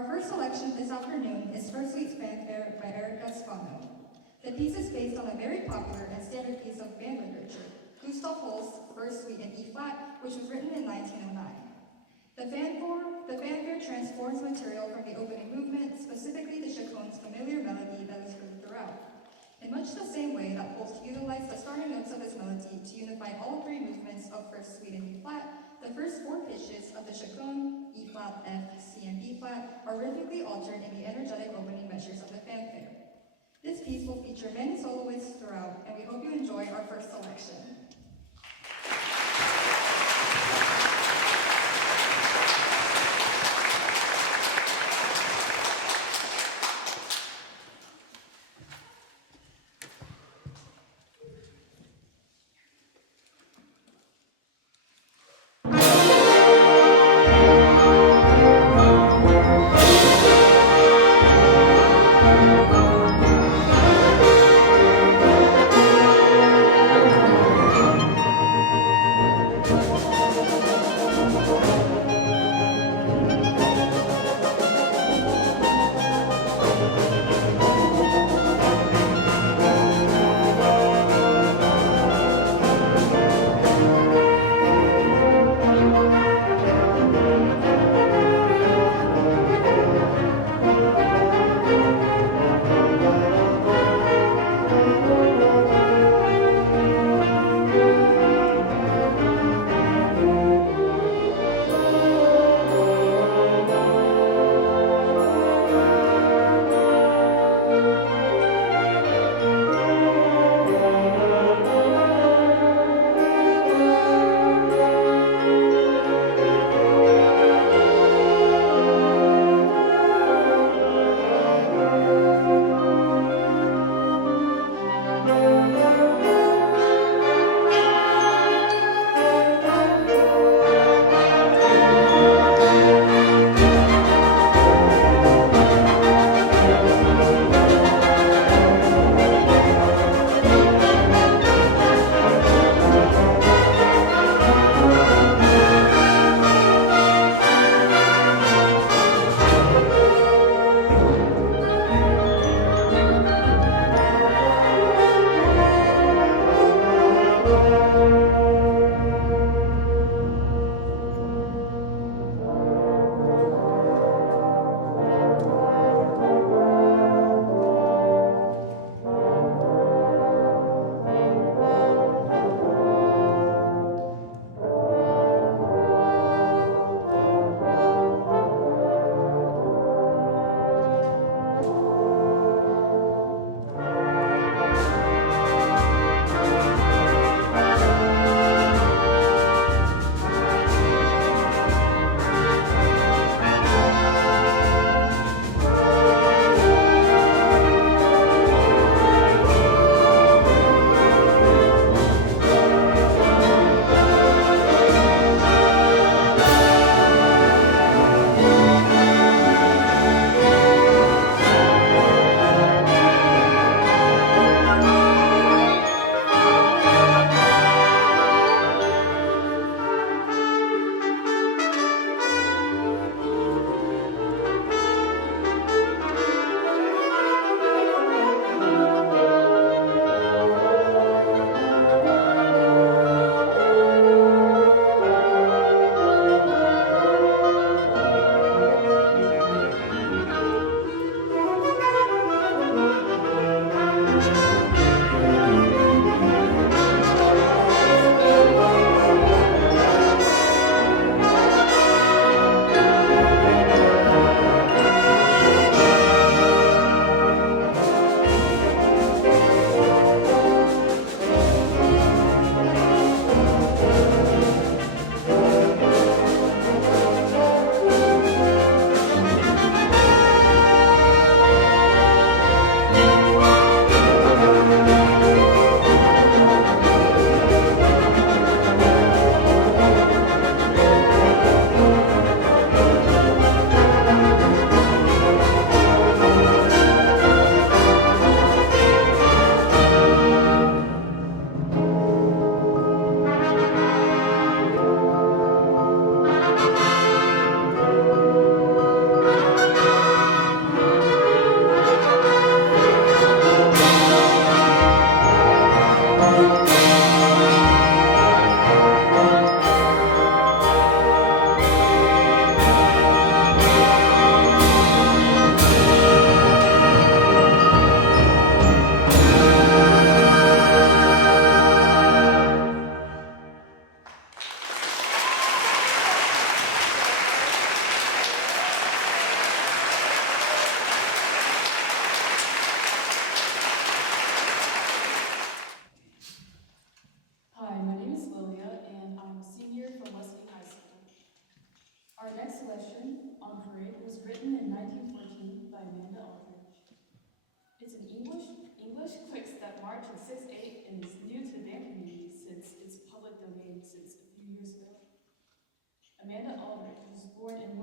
Our first selection this afternoon is First Suite's Fanfare by Erika Svanoe. The piece is based on a very popular and standard piece of band literature, Gustav Holst's First Suite in E-flat, which was written in 1909. The fanfare transforms material from the opening movement, specifically the chaconne's familiar melody that is heard throughout. In much the same way that Holst utilized the starting notes of his melody to unify all three movements of First Suite in E-flat, the first four pitches of the chaconne, E-flat, F, C, and B-flat, are rhythmically altered in the energetic opening measures of the fanfare. This piece will feature many soloists throughout, and we hope you enjoy our first selection.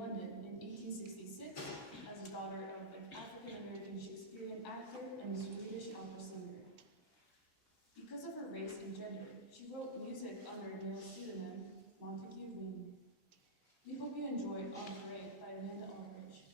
London in 1866 as the daughter of an African-American Shakespearean actor and Swedish opera singer. Because of her race and gender, she wrote music under a male pseudonym, Montague Wing. We hope you enjoy On Parade by Aldridge.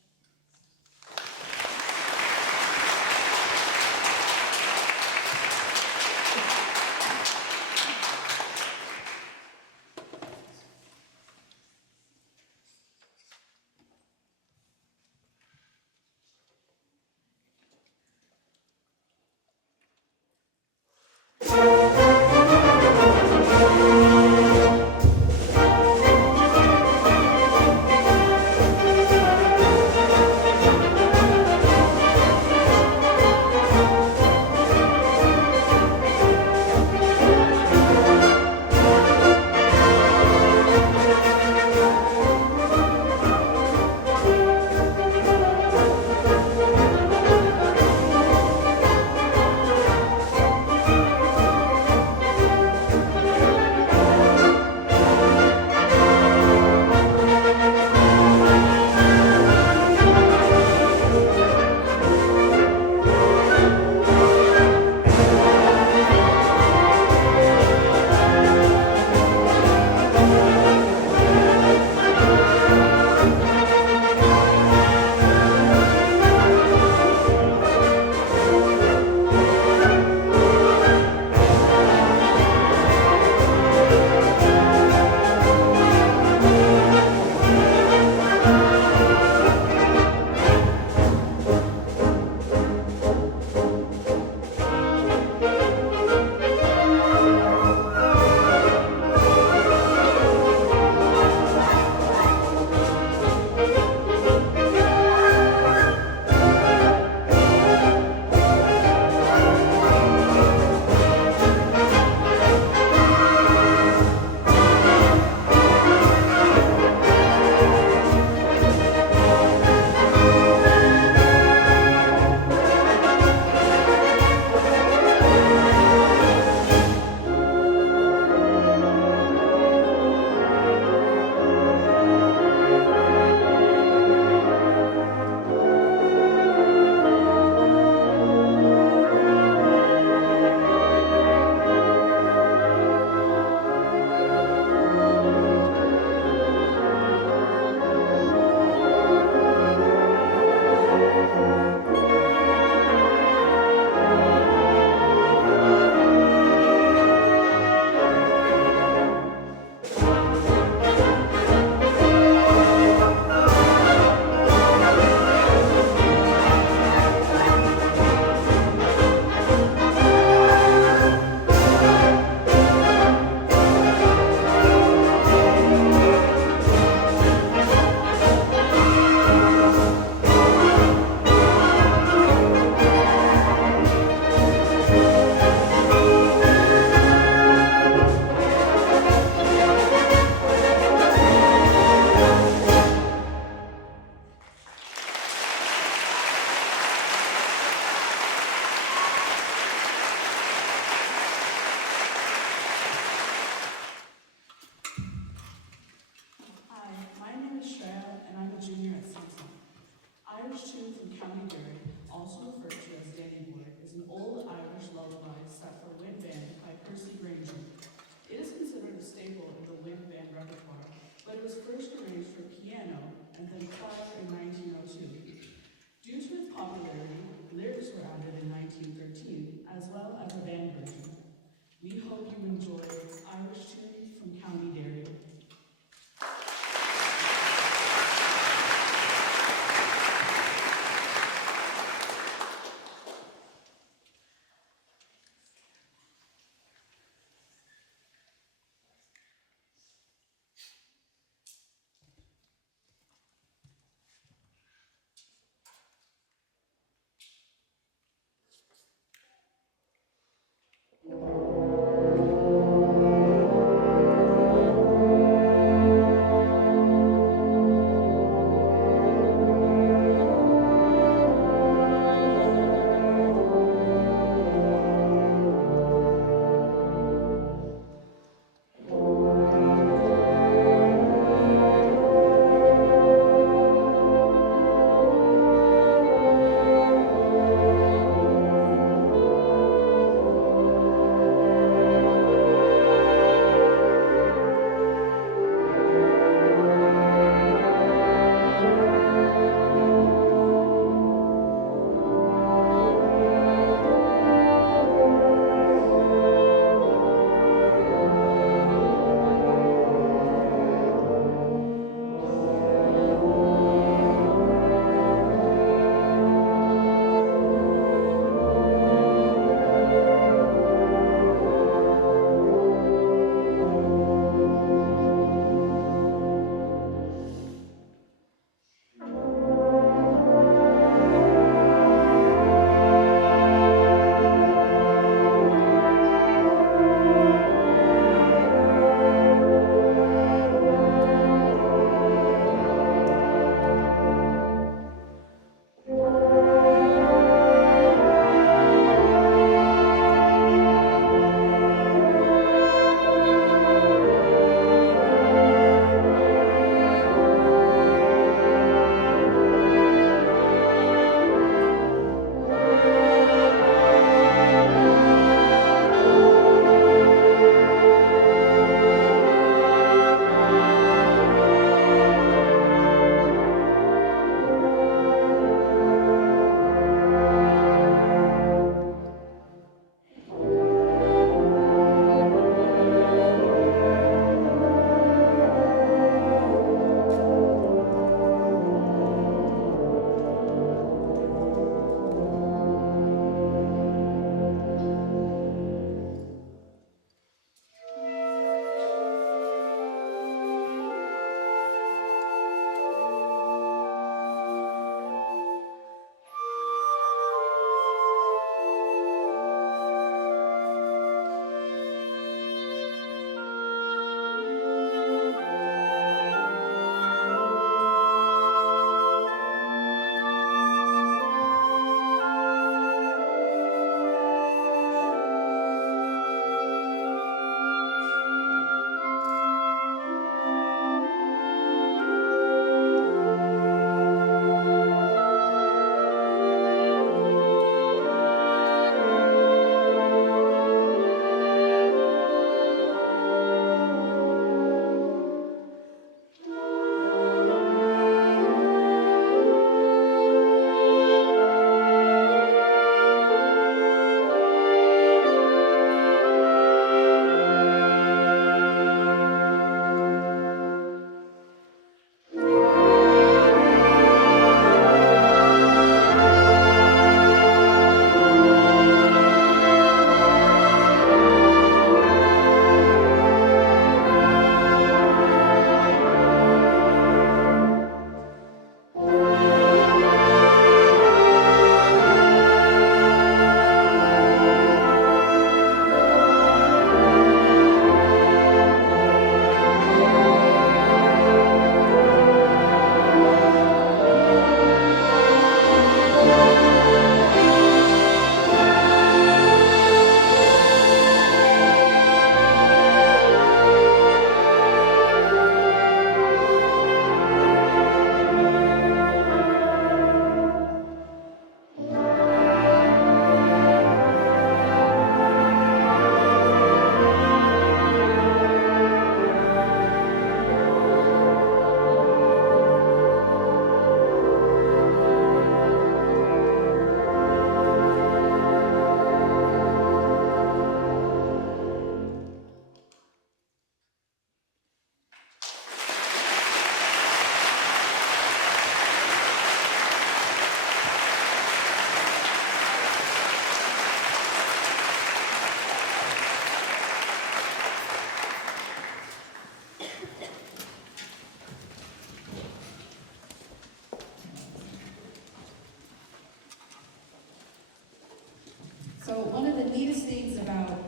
one of the neatest things about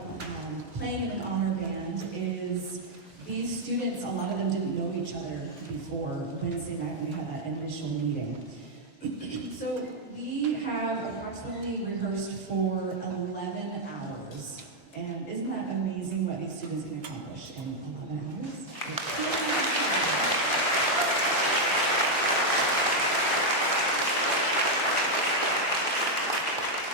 playing in an honor band is these students, a lot of them didn't know each other before Wednesday night when we had that initial meeting. So we have approximately rehearsed for 11 hours. And isn't that amazing what these students can accomplish in 11 hours?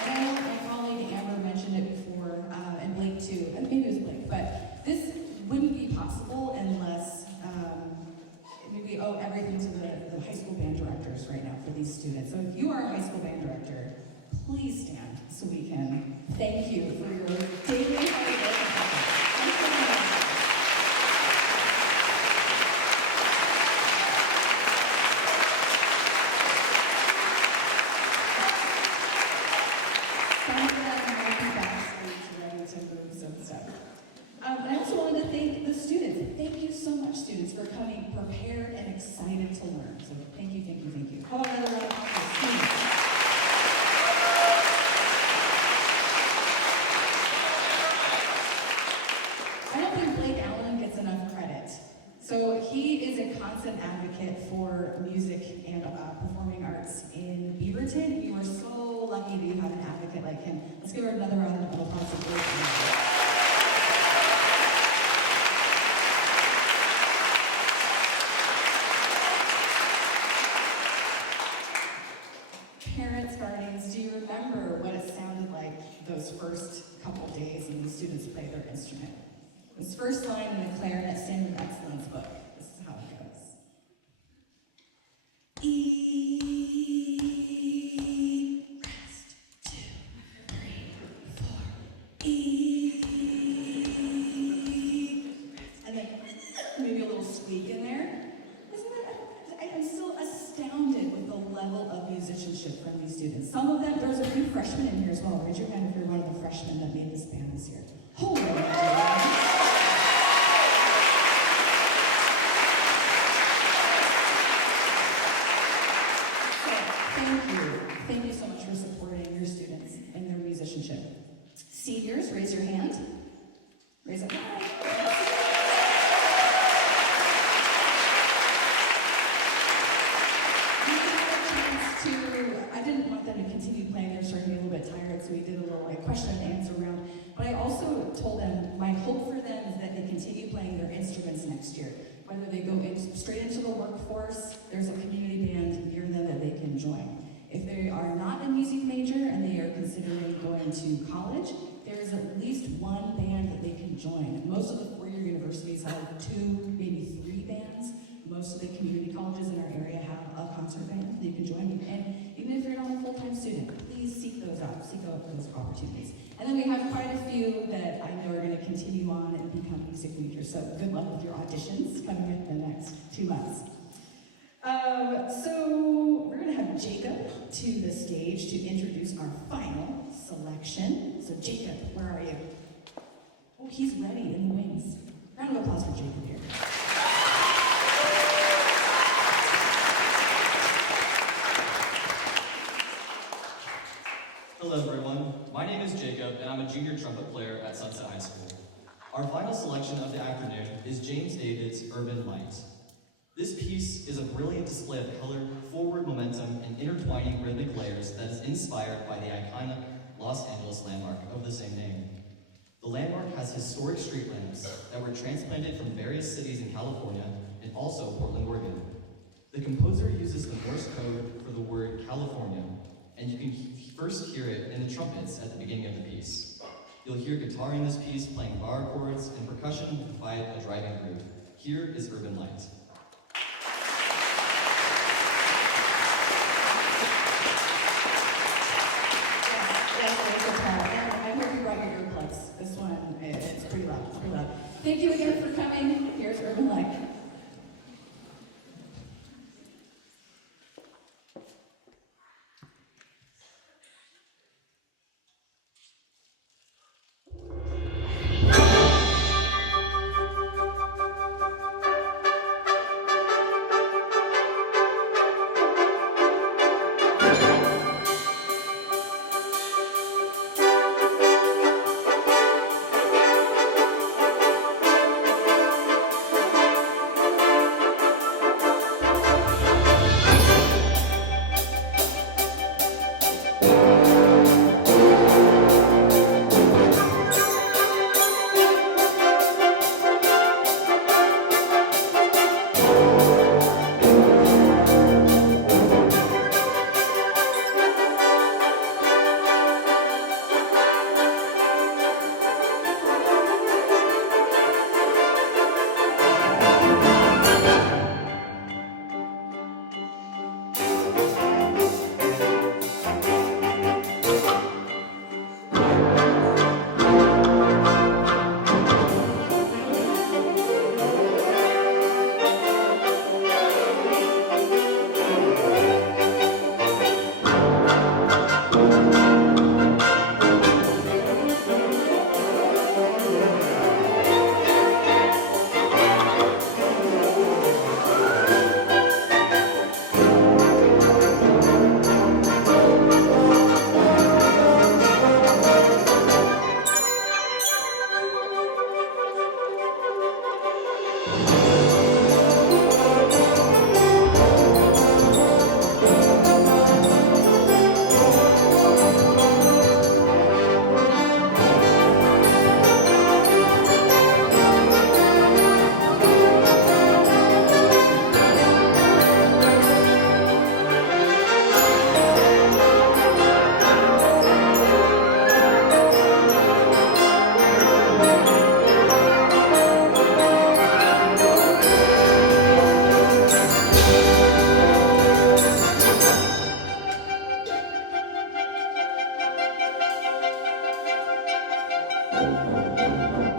And I know my colleague Amber mentioned it before, and Blake too, and maybe it was Blake, but this wouldn't be possible unless we owe everything to the high school band directors right now for these students. So if you are a high school band director, please stand so we can thank you for your daily hard work and effort. Thank you so much. Some of them might be backstage ready to move some stuff. I also wanted to thank the students. Thank you so much, students, for coming prepared and excited to learn. So thank you, thank you, thank you. How about another round of applause, students? I don't think Blake Allen gets enough credit. So he is a constant advocate for music and performing arts in Beaverton. You are so lucky to have an advocate like him. Let's give her another round of applause for Blake Allen. Parents, guardians, do you remember what it sounded like those first couple days when the students played their instrument? This first line in the Clarinet Standard Excellence book. This is how it goes. E, rest, 2, 3, 4. E, and then maybe a little squeak in there. I'm still astounded with the level of musicianship from these students. Some of them, there's a few freshmen in here as well. Raise your hand if you're one of the freshmen that made this band this year. Holy moly. Thank you so much for supporting your students and their musicianship. Seniors, raise your hand. Raise it high. I didn't want them to continue playing. They were starting to be a little bit tired, so we did a little question and answer round. But I also told them my hope for them is that they continue playing their instruments next year. Whether they go straight into the workforce, there's a community band near them that they can join. If they are not a music major and they are considering going to college, there's at least one band that they can join. Most of the four-year universities have 2, maybe 3 bands. Most of the community colleges in our area have a concert band that you can join. And even if you're not a full-time student, please seek those out. Seek out those opportunities. And then we have quite a few that I know are going to continue on and become music majors. So good luck with your auditions coming in the next 2 months. So we're going to have Jacob to the stage to introduce our final selection. So Jacob, where are you? Oh, he's ready in the wings. Round of applause for Jacob here. Hello everyone, my name is Jacob and I'm a junior trumpet player at Sunset High School. Our final selection of the afternoon is James David's Urban Light. This piece is a brilliant display of color, forward momentum, and intertwining rhythmic layers that is inspired by the iconic Los Angeles landmark of the same name. The landmark has historic street lamps that were transplanted from various cities in California and also Portland, Oregon. The composer uses the Morse code for the word California, and you can first hear it in the trumpets at the beginning of the piece. You'll hear guitar in this piece playing bar chords and percussion to provide a driving groove. Here is Urban Light. I hope you brought your earplugs. This one, it's pretty loud. It's pretty loud. Thank you again for coming. Here's Urban Light. Thank